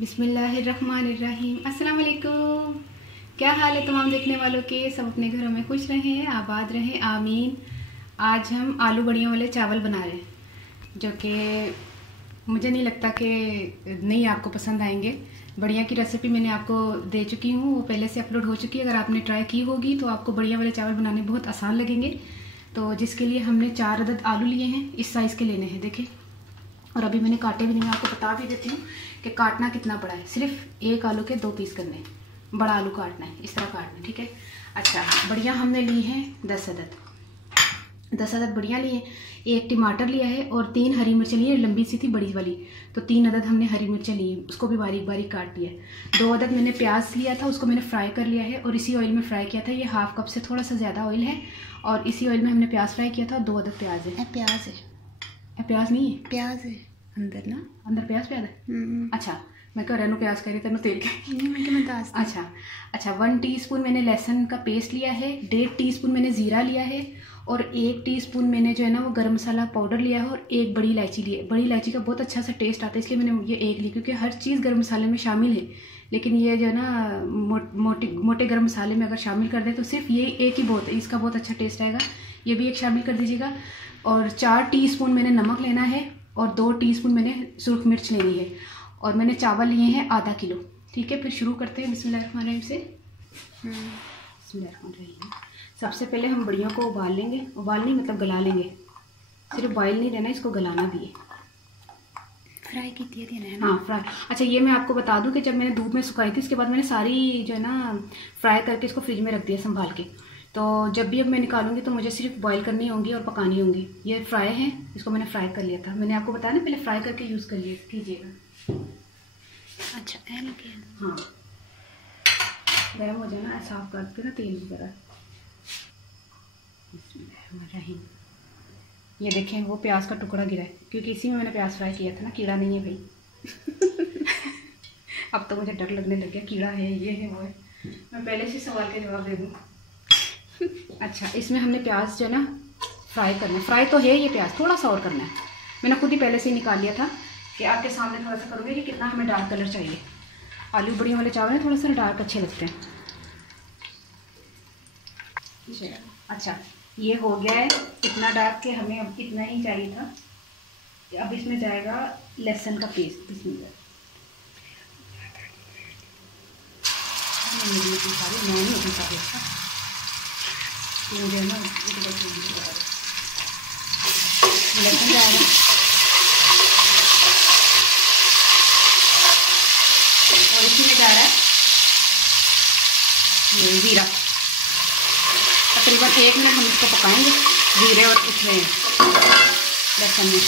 बिस्मिल्लाहिर्रहमानिर्रहीम। अस्सलाम वालेकुम। क्या हाल है तमाम देखने वालों के? सब अपने घरों में खुश रहें, आबाद रहें, आमीन। आज हम आलू बड़ियों वाले चावल बना रहे हैं, जो कि मुझे नहीं लगता कि नहीं आपको पसंद आएंगे। बढ़िया की रेसिपी मैंने आपको दे चुकी हूँ, वो पहले से अपलोड हो चुकी है। अगर आपने ट्राई की होगी तो आपको बढ़िया वाले चावल बनाने बहुत आसान लगेंगे। तो जिसके लिए हमने 4 अदद आलू लिए हैं, इस साइज़ के लेने हैं, देखें। और अभी मैंने काटे भी नहीं, मैं आपको बता भी देती हूँ कि काटना कितना बड़ा है। सिर्फ एक आलू के 2 पीस करने हैं, बड़ा आलू काटना है, इस तरह काटना है, ठीक है। अच्छा, बढ़िया हमने ली हैं 10 अदद बढ़िया लिए। एक टमाटर लिया है और 3 हरी मिर्चें ली है, लंबी सी थी बड़ी वाली, तो 3 अदद हमने हरी मिर्चें ली है, उसको भी बारीक बारीक काट दिया है। 2 अदद मैंने प्याज लिया था, उसको मैंने फ्राई कर लिया है और इसी ऑयल में फ्राई किया था। ये हाफ कप से थोड़ा सा ज़्यादा ऑयल है और इसी ऑयल में हमने प्याज फ्राई किया था। 2 अदद प्याज है। प्याज है? प्याज नहीं है, प्याज है अंदर ना, अंदर प्याज है। अच्छा, मैं कह रहा हूँ प्याज कह रही तेन तेल के। अच्छा, 1 टीस्पून मैंने लहसुन का पेस्ट लिया है, 1.5 टीस्पून मैंने ज़ीरा लिया है और 1 टीस्पून मैंने जो है ना वो गरम मसाला पाउडर लिया है और 1 बड़ी इलायची ली है। बड़ी इलायची का बहुत अच्छा सा टेस्ट आता है, इसलिए मैंने ये 1 ली, क्योंकि हर चीज़ गरम मसाले में शामिल है। लेकिन ये जो है ना मोटे गरम मसाले में अगर शामिल कर दे तो सिर्फ ये एक ही बहुत है, इसका बहुत अच्छा टेस्ट आएगा। ये भी एक शामिल कर दीजिएगा। और 4 टीस्पून मैंने नमक लेना है और 2 टीस्पून मैंने सुरख मिर्च लेनी है। और मैंने चावल लिए हैं आधा किलो, ठीक है। फिर शुरू करते हैं बिस्मिल्लाहिर्रहमानिर्रहीम से। बिस्मिल्लाहिर्रहमानिर्रहीम। सबसे पहले हम बड़ियों को उबाल लेंगे, उबाल नहीं मतलब गला लेंगे, सिर्फ बॉयल नहीं रहना, इसको गलाना भी है। फ्राई की थी है? हाँ, फ्राई। अच्छा, ये मैं आपको बता दूं कि जब मैंने धूप में सुखाई थी, इसके बाद मैंने सारी जो है ना फ्राई करके इसको फ्रिज में रख दिया संभाल के। तो जब भी अब मैं निकालूंगी तो मुझे सिर्फ बॉईल करनी होंगी और पकानी होंगी। ये फ्राई है, इसको मैंने फ्राई कर लिया था, मैंने आपको बताया ना, पहले फ्राई करके यूज़ कर कीजिएगा। अच्छा, हाँ, गर्म हो जाए ना, साफ करके ना तेल वगैरह। ये देखें, वो प्याज का टुकड़ा गिरा है, क्योंकि इसी में मैंने प्याज फ्राई किया था ना, कीड़ा नहीं है भाई। अब तो मुझे डर लगने लग गया, कीड़ा है, ये है, वो है। मैं पहले से सवाल का जवाब दे दूँ। अच्छा, इसमें हमने प्याज जो है ना फ्राई करना है, फ्राई तो है ये प्याज, थोड़ा सा और करना है। मैंने खुद ही पहले से ही निकाल लिया था कि आपके सामने थोड़ा सा करूँगी कि कितना हमें डार्क कलर चाहिए। आलू बड़ियों वाले चावल हैं, थोड़ा सा डार्क अच्छे लगते हैं। अच्छा, ये हो गया है इतना डार्क के हमें अब इतना ही चाहिए था। अब इसमें जाएगा लहसुन का पेस्ट, इसमें मुझे ना लहसुन जाएगा और इसी में जा रहा है ये ज़ीरा। तकरीबन 1 मिनट हम इसको पकाएंगे ज़ीरे और इसमें लहसुन में।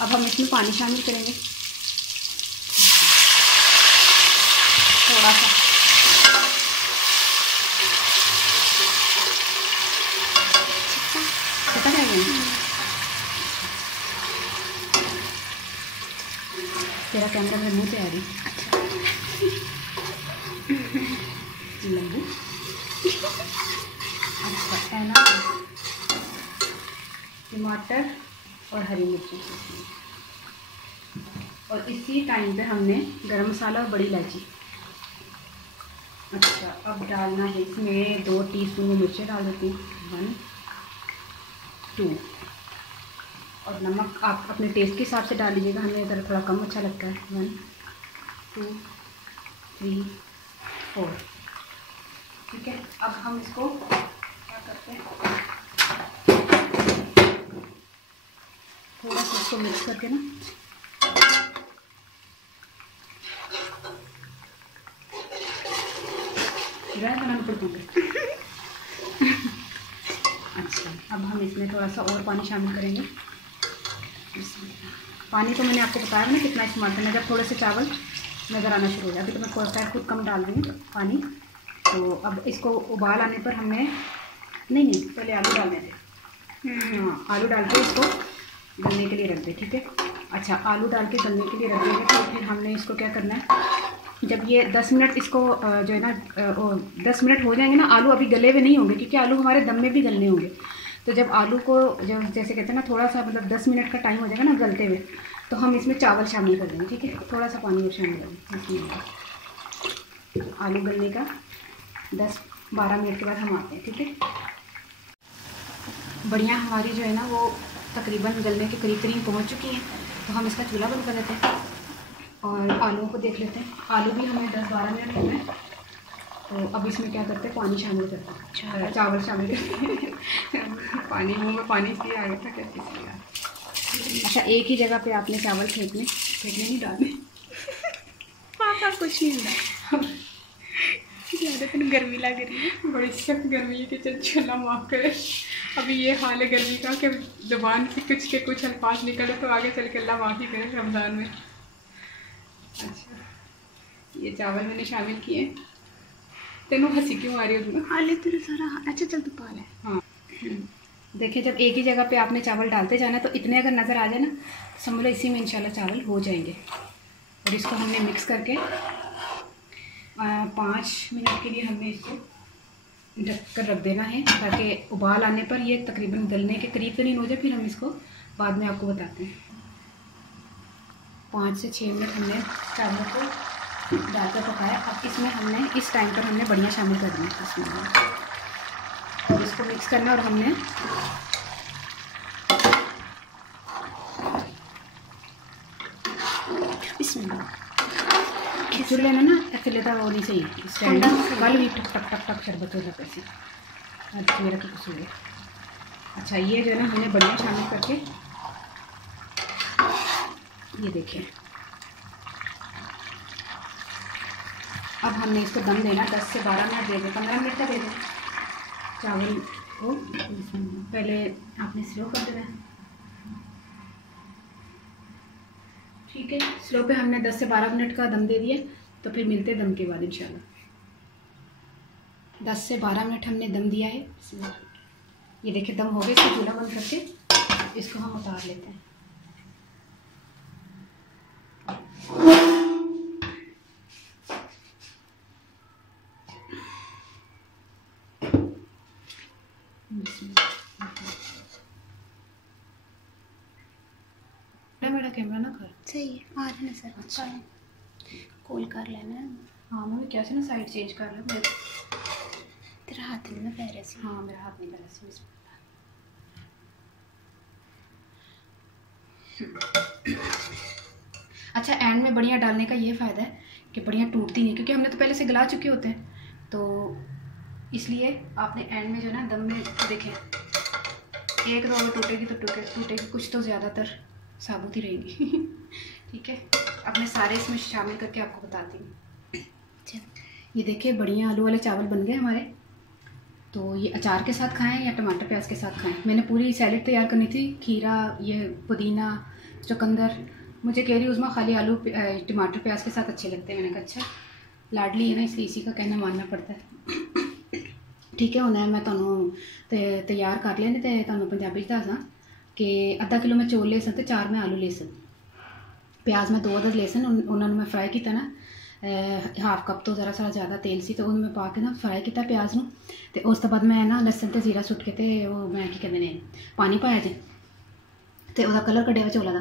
अब हम इसमें पानी शामिल करेंगे थोड़ा सा। पता है तेरा कैमरा मेरे मुंह पे आ रही। नींबू अच्छा है ना, टमाटर और हरी मिर्ची, और इसी टाइम पे हमने गरम मसाला और बड़ी इलायची। अच्छा, अब डालना है इसमें 2 टीस्पून में मिर्चें डाल देती हूँ, 1 2, और नमक आप अपने टेस्ट के हिसाब से डाल लीजिएगा, हमें इधर थोड़ा कम अच्छा लगता है। 1 2 3 4, ठीक है। अब हम इसको क्या करते हैं, थोड़ा सा इसको मिक्स करके ना ड्राई बनाना पड़ता है। अच्छा, अब हम इसमें थोड़ा सा और पानी शामिल करेंगे। पानी तो मैंने आपको बताया ना कितना इस्तेमाल करना है, जब थोड़े से चावल नज़र आना शुरू हो जाए। अभी तो मैं थोड़ा सा खुद कम डाल दूँगी पानी। तो अब इसको उबाल आने पर हमने नहीं पहले आलू डालने थे। हाँ, आलू डाल के इसको गलने के लिए रख दे, ठीक है। अच्छा, आलू डाल के गलने के लिए रख देंगे। तो फिर हमने इसको क्या करना है, जब ये 10 मिनट इसको जो है ना 10 मिनट हो जाएंगे ना, आलू अभी गले हुए नहीं होंगे क्योंकि आलू हमारे दम में भी गलने होंगे। तो जब आलू को जब जैसे कहते हैं ना थोड़ा सा मतलब 10 मिनट का टाइम हो जाएगा ना गलते हुए, तो हम इसमें चावल शामिल कर देंगे। ठीक है, थोड़ा सा पानी और शामिल करेंगे। आलू गलने का 10-12 मिनट के बाद हम आते हैं। ठीक है, बढ़िया हमारी जो है ना वो तकरीबन गलने के करीब पहुंच चुकी हैं। तो हम इसका चूल्हा बंद कर देते हैं और आलूओं को देख लेते हैं। आलू भी हमें 10-12 मिनट हो गए। तो अब इसमें क्या करते हैं, पानी शामिल करते हैं, चावल शामिल करते हैं। पानी मुँह में पानी इसलिए आ गया था कैसे इसलिए। अच्छा, एक ही जगह पे आपने चावल फेंकने नहीं डालने। पापा कुछ नहीं होता। ज़्यादा तो गर्मी लग रही है, बड़ी सख्त गर्मी है। किचन चूल्हा माफ़ करे। अभी ये हाल है गर्मी का कि ज़ुबान से कुछ अल्फाज निकले तो आगे चल के अल्लाह माफ़ी करे रमज़ान में। अच्छा, ये चावल मैंने शामिल किए। तेनों हंसी क्यों आ रही है उसमें? हाले तो सारा अच्छा चल तो पाल है। हाँ, देखिए जब एक ही जगह पे आपने चावल डालते जाना तो इतने अगर नज़र आ जाए ना तो समझ लो इसी में इंशाल्लाह चावल हो जाएंगे। और इसको हमने मिक्स करके 5 मिनट के लिए हमने इसको ढक कर रख देना है, ताकि उबाल आने पर ये तकरीबन गलने के करीब तो नहीं हो जाए। फिर हम इसको बाद में आपको बताते हैं। 5 से 6 मिनट हमने चावलों को डालकर पकाया। अब इसमें हमने इस टाइम पर हमने बढ़िया शामिल कर दी इसमें और इसको मिक्स करना। और हमने खिचड़ लेना ना एक्चुअली था वो नहीं सही इस टाइम कल भी टक टक टक टक शरबत हो जाता है। आज मेरा की कसूर है। अच्छा, ये जो है ना हमने बढ़िया शामिल करके ये देखिए। अब हमने इसको दम देना 10 से 12 मिनट दे दें, 15 मिनट का दे दें चावल को। पहले आपने स्लो कर देना है। ठीक है, स्लो पे हमने 10 से 12 मिनट का दम दे दिया। तो फिर मिलते दम के बाद इंशाल्लाह। 10 से 12 मिनट हमने दम दिया है। ये देखिए दम हो गया। इसको चूल्हा बंद करके इसको हम उतार लेते हैं। मेरा कैमरा ना कर सही है, आ रहा है सर। अच्छा, कॉल कर लेना। हाँ मैं क्या से ना साइड चेंज कर ले। तेरा हाथ नहीं ना पैर ऐसे। हाँ मेरा हाथ नहीं पैर ऐसे। अच्छा, एंड में बढ़िया डालने का ये फ़ायदा है कि बढ़िया टूटती नहीं, क्योंकि हमने तो पहले से गला चुके होते हैं। तो इसलिए आपने एंड में जो है ना दम में देखें, एक दो अगर टूटेगी तो टूटेगी, कुछ तो ज़्यादातर साबुत ही रहेगी। ठीक है, अब मैं सारे इसमें शामिल करके आपको बताती हूँ। ये देखिए बढ़िया आलू वाले चावल बन गए हमारे। तो ये अचार के साथ खाएं या टमाटर प्याज के साथ खाएं। मैंने पूरी सैलेड तैयार करनी थी, खीरा, ये पुदीना, चुकंदर। मुझे कह रही उज़मा खाली आलू टमाटर प्याज के साथ अच्छे लगते हैं। मैंने कहा अच्छा, लाडली है ना इसलिए इसी का कहना मानना पड़ता है। ठीक है, उन्हें मैं तैयार कर लेने तो तुहानू पंजाबी दसा कि आधा किलो मैं चौल ले सन तो 4 मैं आलू ले सन। प्याज मैं 2 अदद ले सन, उन्होंने मैं फ्राई किया ना, हाफ कप तो ज़रा ज़्यादा तेल सी तो उन्हें मैं पा के ना फ्राई किया प्याज नूं। ते उस तो बाद मैं ना लसन तो जीरा सुट के वो मैं की कहते हैं पानी पाया जी, तो वह कलर कढ़िया चौलों का।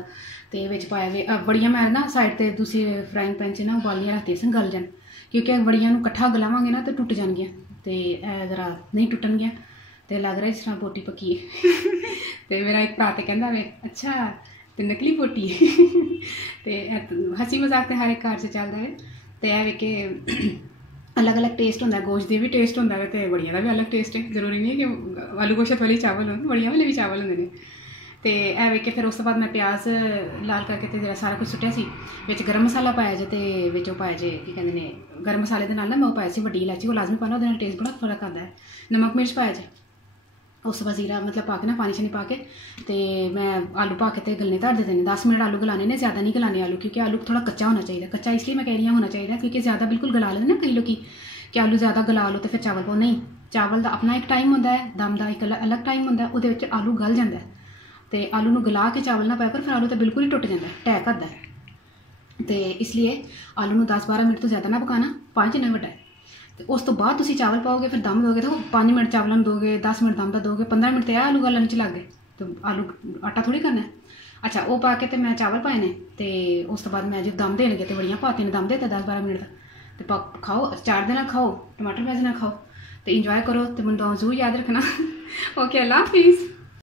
तो विच पाया वे बड़ियां मैं ना साइड पर दूसरी फ्राइंग पैन से ना उबालियां रखती सन गल जान, क्योंकि बड़ियां नूं कट्ठा गलावांगे ना तो टुट जाएगियां। तो ज़रा नहीं टुटनगियां। तो लग रहा जिस तरह बोटी पकी है। तो मेरा एक भरा तो कहता वे अच्छा तो नकली बोटी है। तो हसी मजाक तो हर एक घर से चलता है। तो यह वे कि अलग अलग टेस्ट होंगे, गोश्त का भी टेस्ट होंगे तो बड़िया का भी अलग टेस्ट है। जरूरी नहीं है कि आलू गोश्त वाले चावल हों, बड़िया वाले भी चावल होंगे। तो यह वे कि फिर उस बाद मैं प्याज लाल करके तो सारा कुछ सुटिया सी, विच गर्म मसाला पाया जे, तो विच पाया जे की कहते हैं गर्म मसाले के नाल ना मैं पाया सी वड्डी इलायची, वो लाजमी पाना, वो टेस्ट बड़ा फर्क आता है। नमक मिर्च पाया जे, उस बाद जीरा मतलब पा के ना पानी शानी पा के तो मैं आलू पा के गलने धर देते हैं। 10 मिनट आलू गलाने ने, ज़्यादा नहीं गलाने आलू, क्योंकि आलू थोड़ा कच्चा होना चाहिए। कच्चा इसलिए मैं कह रही हूँ होना चाहिए क्योंकि ज़्यादा बिल्कुल गला लेते ना कई लोग कि आलू ज़्यादा गला लो तो फिर चावल पाओ। नहीं, चावल का अपना एक टाइम होंदा है, दम का एक अलग टाइम होंदा है, उहदे विच आलू गल जाता है। तो आलू नूं गला के चावल ना पाया कर, फिर आलू तो बिल्कुल ही टुट जाता है, ढह करता है। तो इसलिए आलू नूं 10-12 मिनट तो ज़्यादा ना पकाना, 5 ना वड्डा है। ਤੇ ਉਸ ਤੋਂ ਬਾਅਦ ਤੁਸੀਂ ਚਾਵਲ ਪਾਓਗੇ, ਫਿਰ ਦਮ ਦੋਗੇ ਤਾਂ 5 ਮਿੰਟ ਚਾਵਲਾਂ ਨੂੰ ਦੋਗੇ, 10 ਮਿੰਟ ਦਮ ਦਾ ਦੋਗੇ, 15 ਮਿੰਟ ਤੇ ਆਲੂ ਗਲਣ ਚ ਲੱਗ ਗਏ। ਤੇ ਆਲੂ ਆਟਾ ਥੋੜੀ ਕਰਨਾ। ਅੱਛਾ ਉਹ ਪਾ ਕੇ ਤੇ ਮੈਂ ਚਾਵਲ ਪਾਏ ਨੇ ਤੇ ਉਸ ਤੋਂ ਬਾਅਦ ਮੈਂ ਜਦ ਦਮ ਦੇਣ ਲੱਗੇ ਤੇ ਬੜੀਆਂ ਪਾਤੀਆਂ ਨੇ, ਦਮ ਦੇਤਾ 10-12 ਮਿੰਟ ਦਾ। ਤੇ ਖਾਓ, ਚਾਰ ਦੇ ਨਾਲ ਖਾਓ, ਟਮਾਟਰ ਪਿਆਜ਼ ਨਾਲ ਖਾਓ ਤੇ ਇੰਜੋਏ ਕਰੋ। ਤੇ ਮੈਨੂੰ ਜ਼ਰੂਰ ਯਾਦ ਰੱਖਣਾ। ਓਕੇ, ਅੱਲਾ ਹਾਫਿਜ਼।